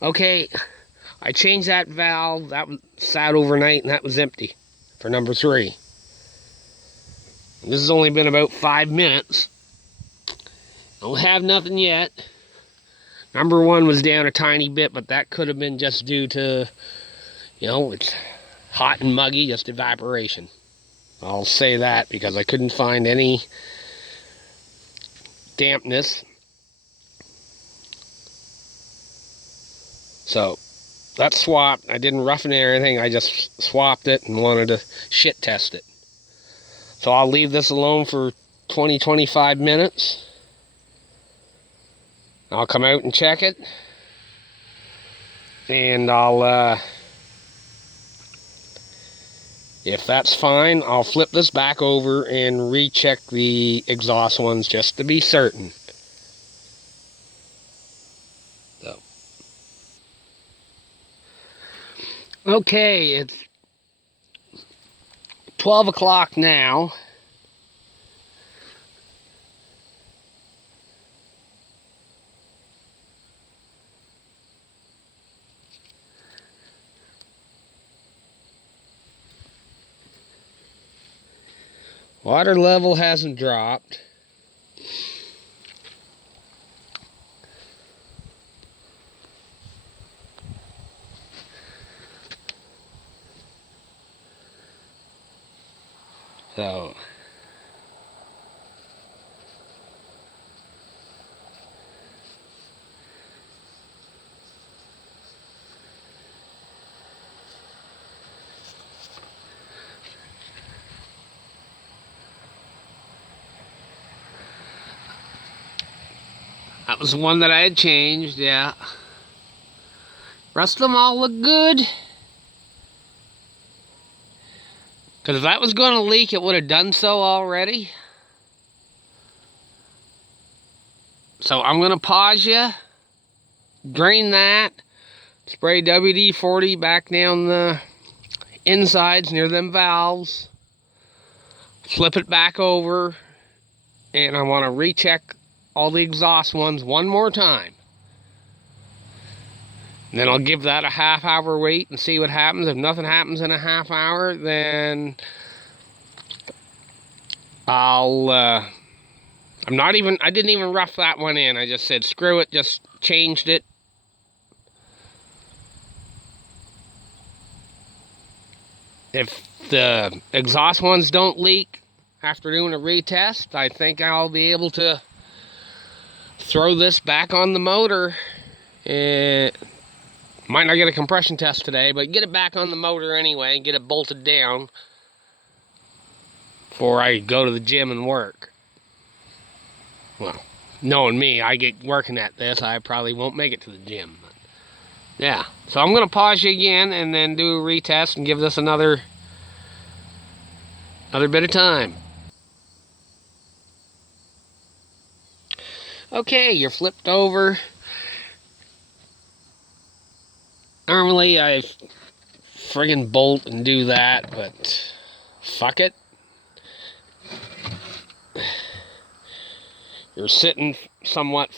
Okay, I changed that valve. That was sat overnight and that was empty for number 3. This has only been about 5 minutes. Don't have nothing yet. Number 1 was down a tiny bit, but that could have been just due to, it's hot and muggy, just evaporation. I'll say that because I couldn't find any dampness. So that's swapped. I didn't roughen it or anything. I just swapped it and wanted to shit test it. So I'll leave this alone for 20-25 minutes. I'll come out and check it. And I'll, if that's fine, I'll flip this back over and recheck the exhaust ones just to be certain. So. Okay, it's 12 o'clock now. Water level hasn't dropped. So that was the one that I had changed, yeah. Rest of them all look good. Because if that was going to leak, it would have done so already. So I'm going to pause you. Drain that. Spray WD-40 back down the insides near them valves. Flip it back over. And I want to recheck all the exhaust ones one more time. And then I'll give that a half-hour wait and see what happens. If nothing happens in a half hour, then I didn't even rough that one in. I just said, screw it, just changed it. If the exhaust ones don't leak after doing a retest, I think I'll be able to throw this back on the motor. Might not get a compression test today, but get it back on the motor anyway and get it bolted down before I go to the gym and work. Well, knowing me, I get working at this, I probably won't make it to the gym. But yeah, so I'm going to pause you again and then do a retest and give this another bit of time. Okay, you're flipped over. Normally I friggin' bolt and do that, but fuck it. You're sitting somewhat,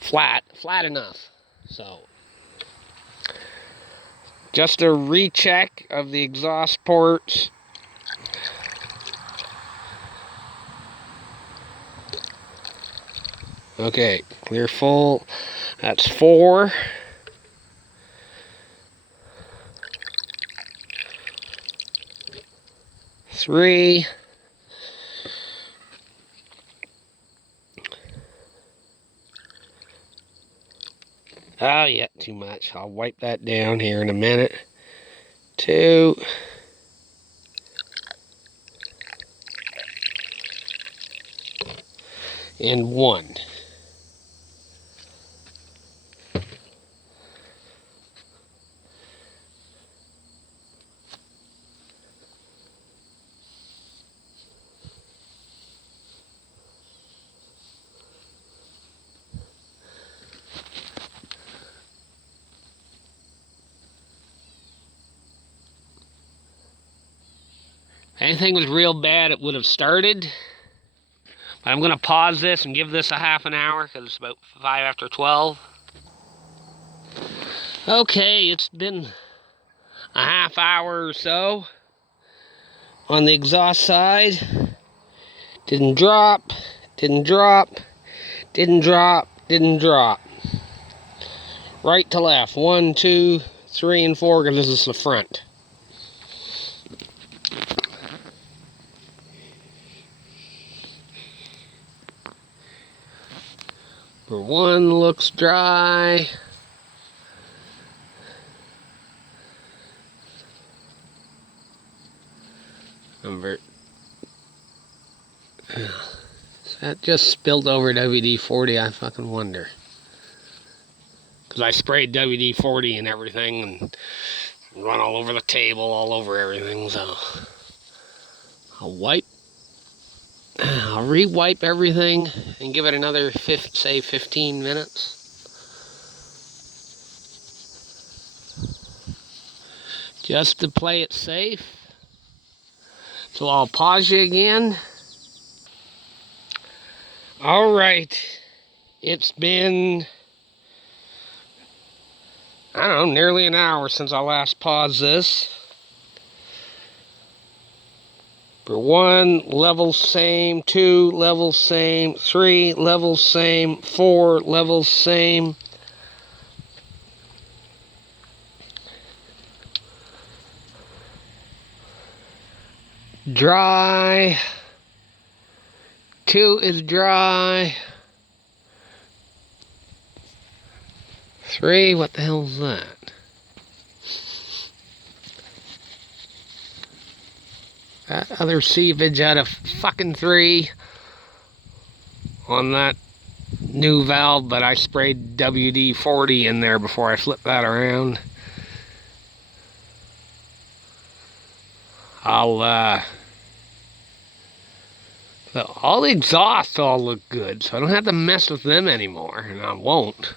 flat enough. So, just a recheck of the exhaust ports. Okay, clear full. That's 4. 3. Oh, yeah, too much. I'll wipe that down here in a minute. 2. And 1. If anything was real bad, it would have started. But I'm going to pause this and give this a half an hour because it's about 5 after 12. Okay, it's been a half hour or so on the exhaust side. Didn't drop, didn't drop, didn't drop, didn't drop. Right to left, 1, 2, 3, and 4, because this is the front. Number 1 looks dry. That just spilled over WD-40, I fucking wonder. Because I sprayed WD-40 and everything and run all over the table, all over everything, so I'll re-wipe everything and give it another, say, 15 minutes. Just to play it safe. So I'll pause you again. Alright, it's been, I don't know, nearly an hour since I last paused this. For 1, level same, 2, level same, 3, level same, 4, level same. Dry. 2 is dry. 3, what the hell is that? That other seepage out of fucking 3 on that new valve, but I sprayed WD-40 in there before I flipped that around. So all the exhausts all look good, so I don't have to mess with them anymore, and I won't.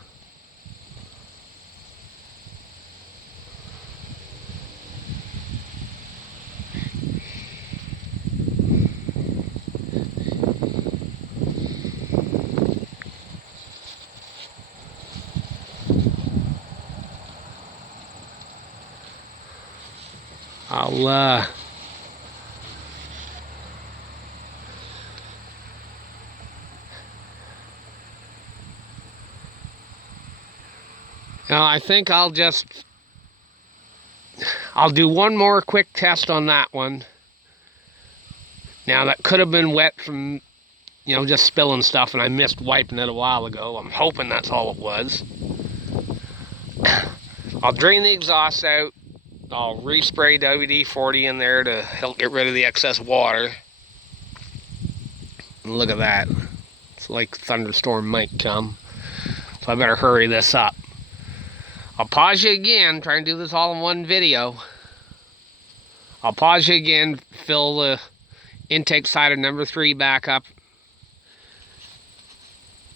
Now I think I'll do one more quick test on that one. Now that could have been wet from, just spilling stuff, and I missed wiping it a while ago. I'm hoping that's all it was. I'll drain the exhaust out. I'll respray WD-40 in there to help get rid of the excess water. And look at that. It's like thunderstorm might come. So I better hurry this up. I'll pause you again, try and do this all in one video. I'll pause you again, fill the intake side of number 3 back up,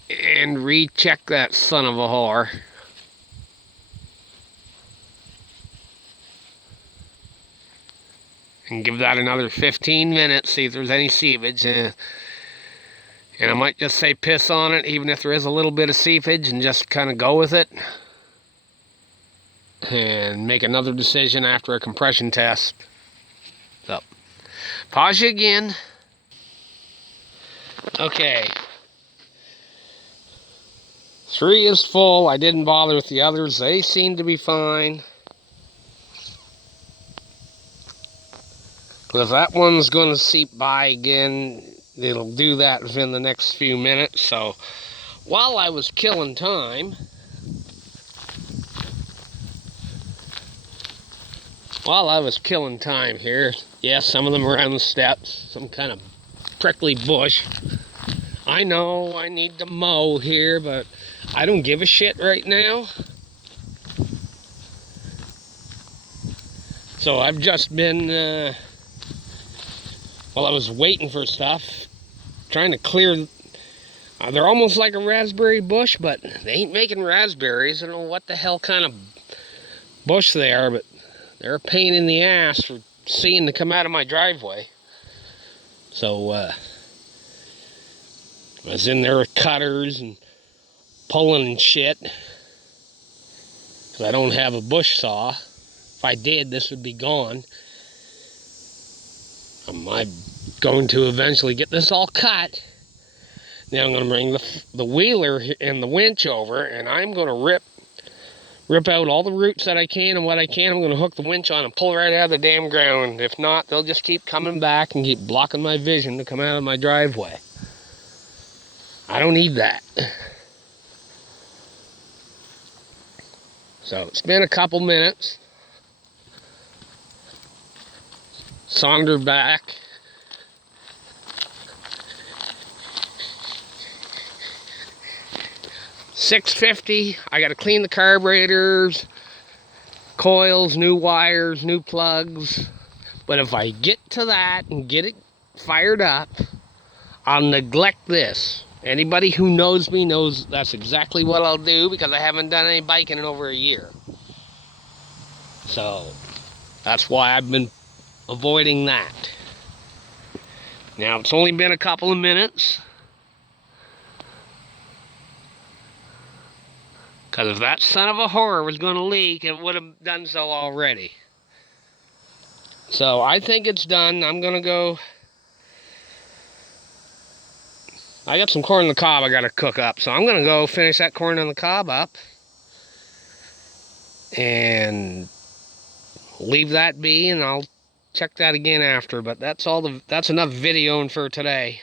and recheck that son of a whore. And give that another 15 minutes, see if there's any seepage. And I might just say piss on it, even if there is a little bit of seepage, and just kind of go with it. And make another decision after a compression test. So, pause you again. Okay. 3 is full. I didn't bother with the others. They seem to be fine. Because that one's going to seep by again. It'll do that within the next few minutes. So, while I was killing time, here, yes, some of them around the steps, some kind of prickly bush. I know I need to mow here, but I don't give a shit right now. So I've just been, while I was waiting for stuff, trying to clear. They're almost like a raspberry bush, but they ain't making raspberries. I don't know what the hell kind of bush they are, but they're a pain in the ass for seeing to come out of my driveway. So I was in there with cutters and pulling and shit. because I don't have a bush saw. If I did, this would be gone. I'm going to eventually get this all cut. Now I'm going to bring the wheeler and the winch over, and I'm going to rip out all the roots that I can, and what I can, I'm going to hook the winch on and pull right out of the damn ground. If not, they'll just keep coming back and keep blocking my vision to come out of my driveway. I don't need that. So it's been a couple minutes. Saunter back. $6.50. I got to clean the carburetors, coils, new wires, new plugs. But if I get to that and get it fired up, I'll neglect this. Anybody who knows me knows that's exactly what I'll do, because I haven't done any biking in over a year. So that's why I've been avoiding that. Now it's only been a couple of minutes, because if that son of a whore was going to leak, it would have done so already. So I think it's done. I'm going to go. I got some corn on the cob I got to cook up, so I'm going to go finish that corn on the cob up and leave that be, and I'll check that again after. But that's enough videoing for today.